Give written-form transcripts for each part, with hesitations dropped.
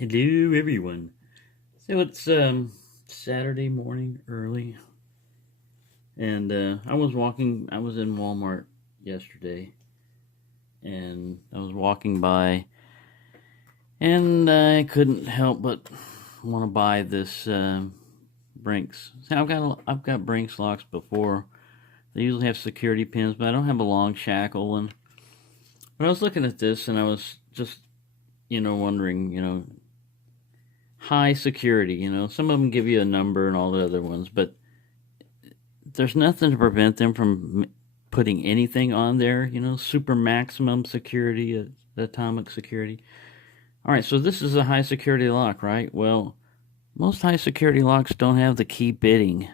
Hello, everyone. So it's Saturday morning early, and I was walking. I was in Walmart yesterday, and I was walking by, and I couldn't help but want to buy this Brinks. See, I've got Brinks locks before. They usually have security pins, but I don't have a long shackle. And but I was looking at this, and I was just wondering, high security. Some of them give you a number and all the other ones, but there's nothing to prevent them from putting anything on there. Super maximum security, atomic security. All right, so this is a high security lock, right? Well, most high security locks don't have the key bitting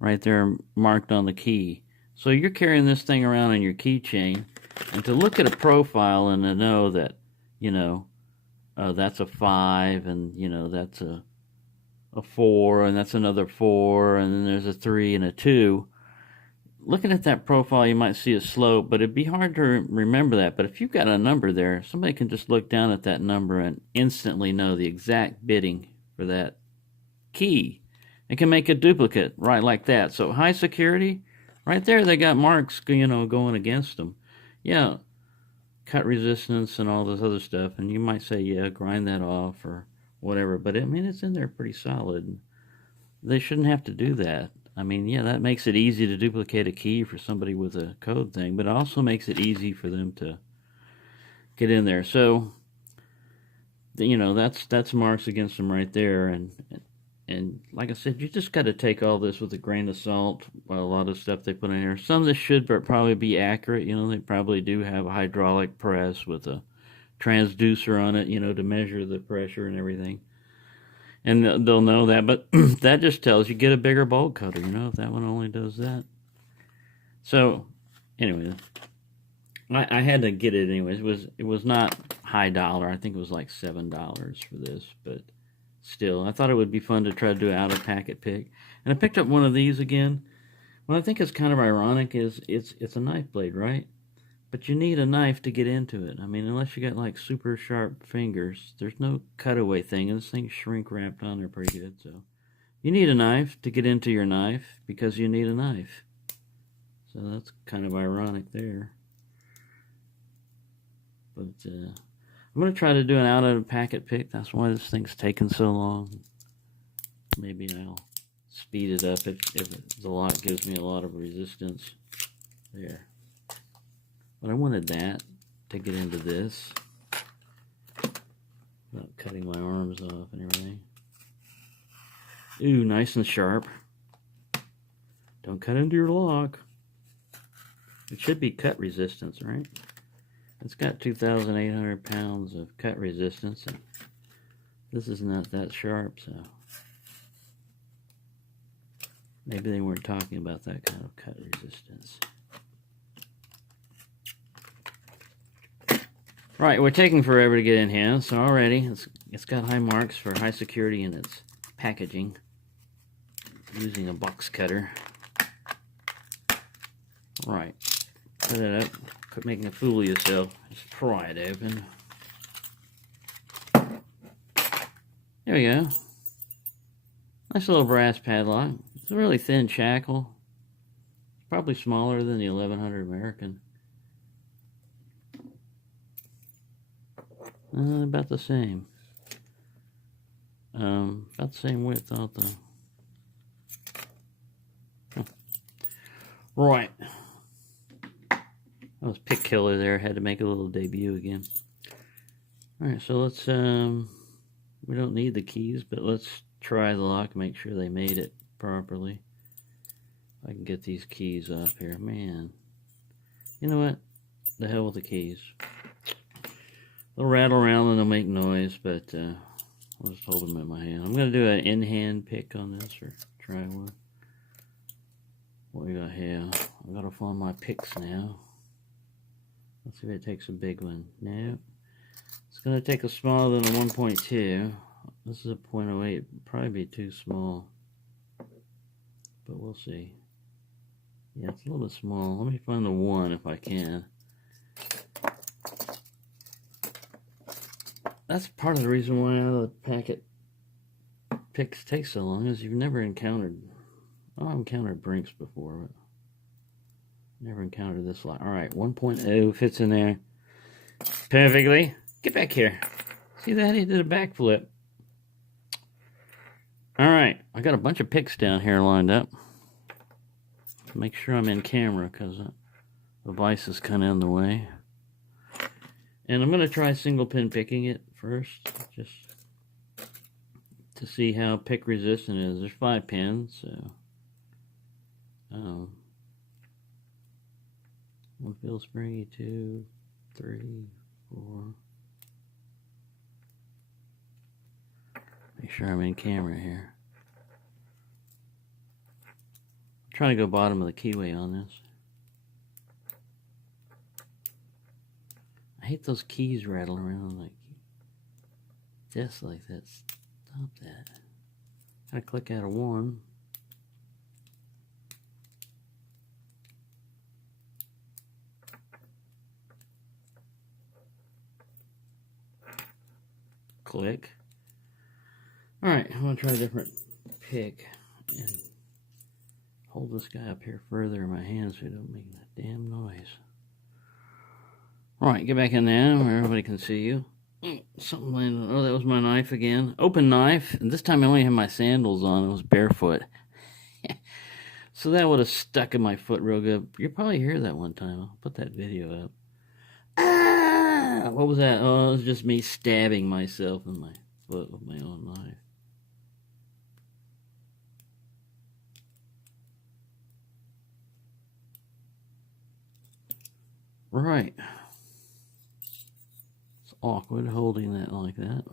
right there marked on the key. So you're carrying this thing around in your keychain, and to look at a profile and to know that, that's a 5, and that's a 4, and that's another 4, and then there's a 3 and a 2. Looking at that profile, you might see a slope, but it'd be hard to remember that. But if you've got a number there, somebody can just look down at that number and instantly know the exact bidding for that key. It can make a duplicate right like that. So high security, right there, they got marks, going against them. Yeah, cut resistance and all this other stuff, and you might say, yeah, grind that off or whatever, but it's in there pretty solid. They shouldn't have to do that. Yeah, that makes it easy to duplicate a key for somebody with a code thing, but it also makes it easy for them to get in there. So, that's marks against them right there, and like I said, you just got to take all this with a grain of salt. A lot of stuff they put in here. Some of this should probably be accurate. They probably do have a hydraulic press with a transducer on it, to measure the pressure and everything. And they'll know that, but that just tells you get a bigger bolt cutter, if that one only does that. So, anyway, I had to get it anyways. It was not high dollar. I think it was like $7 for this, but still, I thought it would be fun to try to do an out-of-packet pick. And I picked up one of these again. What I think is kind of ironic is it's a knife blade, right? But you need a knife to get into it. Unless you got like super sharp fingers, there's no cutaway thing. And this thing's shrink wrapped on there pretty good. So you need a knife to get into your knife because you need a knife. So that's kind of ironic there. But I'm going to try to do an out-of-packet pick. That's why this thing's taking so long. Maybe I'll speed it up if the lock gives me a lot of resistance. There. But I wanted that to get into this without cutting my arms off and everything. Ooh, nice and sharp. Don't cut into your lock. It should be cut resistance, right? It's got 2,800 pounds of cut resistance, and this is not that sharp, so maybe they weren't talking about that kind of cut resistance. Right, we're taking forever to get in here, so already it's got high marks for high security in its packaging. Using a box cutter. Right, cut it up. Quit making a fool of yourself. Just pry it open. There we go. Nice little brass padlock. It's a really thin shackle. It's probably smaller than the 1100 American. About the same. About the same width, out there. Huh. Right. That was pick killer there. Had to make a little debut again. Alright, so let's, we don't need the keys, but let's try the lock, make sure they made it properly. I can get these keys off here. Man. You know what? The hell with the keys. They'll rattle around and they'll make noise, but I'll just hold them in my hand. I'm going to do an in-hand pick on this, or try one. What we got here? I've got to find my picks now. Let's see if it takes a big one. Nope. It's going to take a smaller than a 1.2. This is a 0.08. Probably be too small. But we'll see. Yeah, it's a little bit small. Let me find the 1 if I can. that's part of the reason why the packet picks take so long, is you've never encountered. Oh, I've encountered Brinks before, but never encountered this lot. All right, 1.0 fits in there perfectly. Get back here. See that? He did a backflip. All right, I got a bunch of picks down here lined up. Make sure I'm in camera because the vise is kind of in the way. And I'm going to try single pin picking it first, just to see how pick resistant it is. There's 5 pins, so one feels springy, 2, 3, 4. Make sure I'm in camera here. I'm trying to go bottom of the keyway on this. I hate those keys rattling around like this, like that. Stop that. Gotta click out of 1. Click. Alright, I'm gonna try a different pick and hold this guy up here further in my hands so he don't make that damn noise. Alright, get back in there where everybody can see you. Something landed. Oh, that was my knife again. Open knife. And this time I only had my sandals on. It was barefoot. So that would have stuck in my foot real good. You'll probably hear that one time. I'll put that video up. Ah! What was that? Oh, it was just me stabbing myself in my foot with my own knife. Right. It's awkward holding that like that.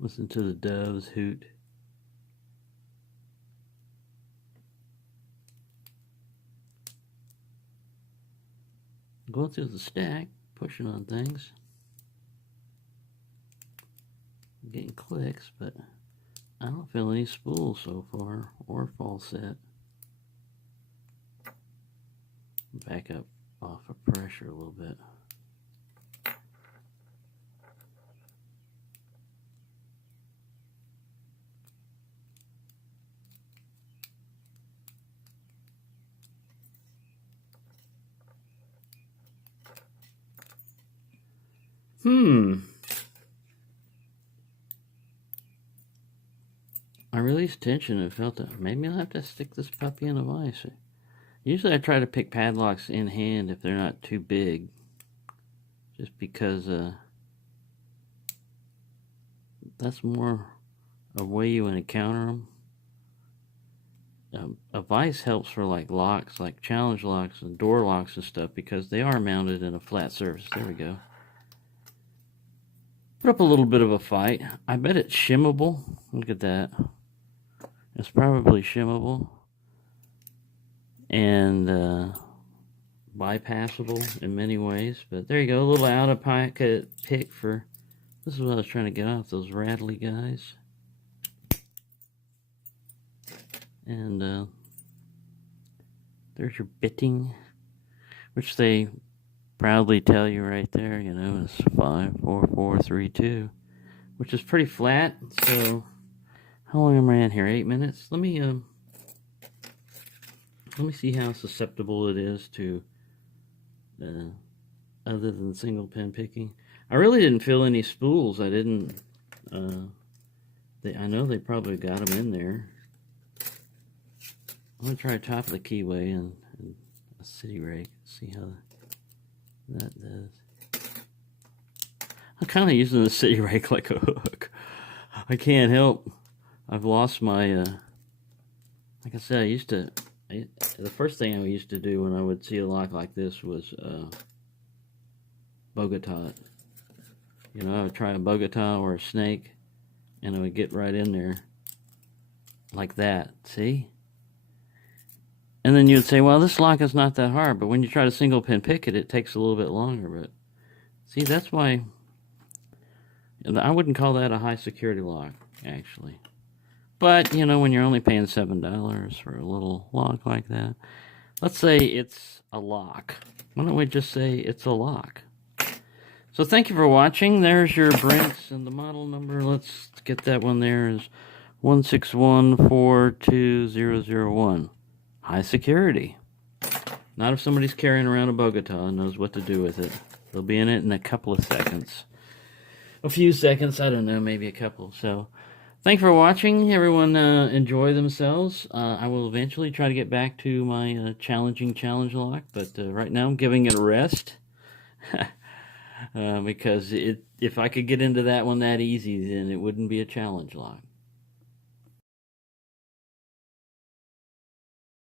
Listen to the doves hoot. Going through the stack, pushing on things. Getting clicks, but I don't feel any spools so far, or false set. Back up off of pressure a little bit. I released tension and felt that maybe I'll have to stick this puppy in a vise. Usually I try to pick padlocks in hand if they're not too big, just because that's more a way you encounter them. A vise helps for like locks, like challenge locks and door locks and stuff, because they are mounted in a flat surface. There we go. Put up a little bit of a fight. I bet it's shimmable. Look at that. It's probably shimmable and bypassable in many ways. But there you go, a little out of pocket pick for. This is what I was trying to get off, those rattly guys. And there's your bitting, which they proudly tell you right there, you know, is 5, 4, 4, 3, 2, which is pretty flat. So how long am I in here? 8 minutes. Let me see how susceptible it is to other than single pin picking. I really didn't feel any spools. I didn't. I know they probably got them in there. I'm gonna try top of the keyway and a city rake. See how that does. I'm kind of using the city rake like a hook. I can't help. I've lost my. Like I said, the first thing I used to do when I would see a lock like this was Bogota it. You know, I would try a Bogota or a snake, and I would get right in there like that. See? And then you'd say, well, this lock is not that hard. But when you try to single pin pick it, it takes a little bit longer. But see, that's why I wouldn't call that a high security lock, actually. But, you know, when you're only paying $7 for a little lock like that, let's say it's a lock. Why don't we just say it's a lock? So thank you for watching. There's your Brinks, and the model number, let's get that one there, is 1614201. High security. Not if somebody's carrying around a Bogota and knows what to do with it. They'll be in it in a couple of seconds. A few seconds, I don't know, maybe a couple. So thanks for watching. Everyone enjoy themselves. I will eventually try to get back to my challenging challenge lock, but right now I'm giving it a rest. Because if I could get into that one that easy, then it wouldn't be a challenge lock.